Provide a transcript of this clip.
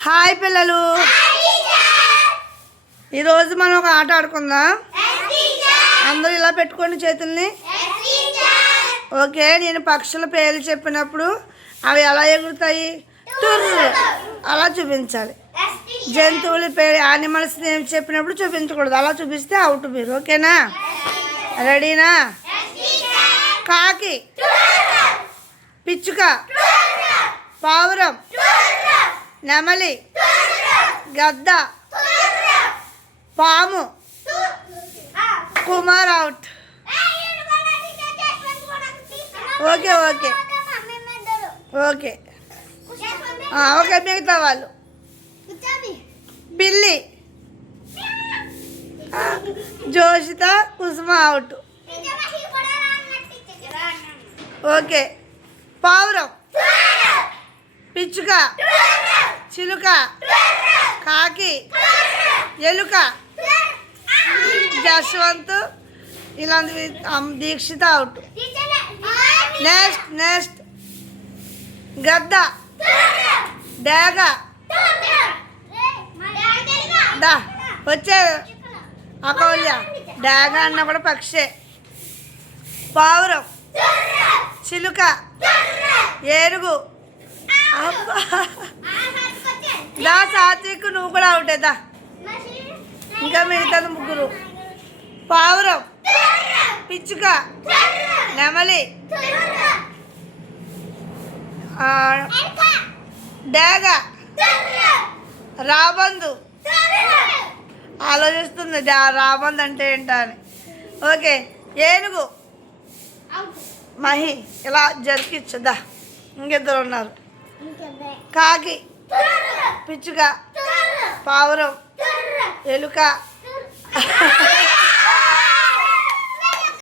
Hi పిల్లలు, ఈరోజు మనం ఒక ఆట ఆడుకుందాం. అందరూ ఇలా పెట్టుకోండి చేతుల్ని. ఓకే, నేను పక్షుల పేర్లు చెప్పినప్పుడు అవి ఎలా ఎగురుతాయి, టుర్రు అలా చూపించాలి. జంతువుల పేరు, యానిమల్స్ నేమ్ చెప్పినప్పుడు చూపించకూడదు, అలా చూపిస్తే అవుట్ మీరు. ఓకేనా? రెడీనా? కాకి, పిచ్చుక, పావురం, నెమలి, గద్ద, పాము. Kumar out. Okay okay okay okay మిగతా వాళ్ళు. బిల్లి, జోషిత, కుసుమ అవుట్. ఓకే, పావురం, పిచ్చుక, చిలుక, కాకి, ఎలుక, జశ్వంత్, ఇలాంటివి. దీక్షిత అవుట్. నెక్స్ట్ గద్ద, డేగ, దా వచ్చే అకౌల్య. డేగ అన్న కూడా పక్షే. పావురం, చిలుక, ఏనుగు. అబ్బా, దా సాత్విక్, నువ్వు కూడా అవుటే దా. ఇంకా మిగతాది ముగ్గురు. పావురం, పిచ్చుక, నెమలి, డేగ, రాబందు. ఆలోచిస్తుంది రాబందు అంటే ఏంటా అని. ఓకే, ఏనుగు, మహి. ఇలా జరికిచ్చుదా. ఇంకిద్దరు ఉన్నారు. కాకి, పిచ్చుక, పావురం, ఎలుక,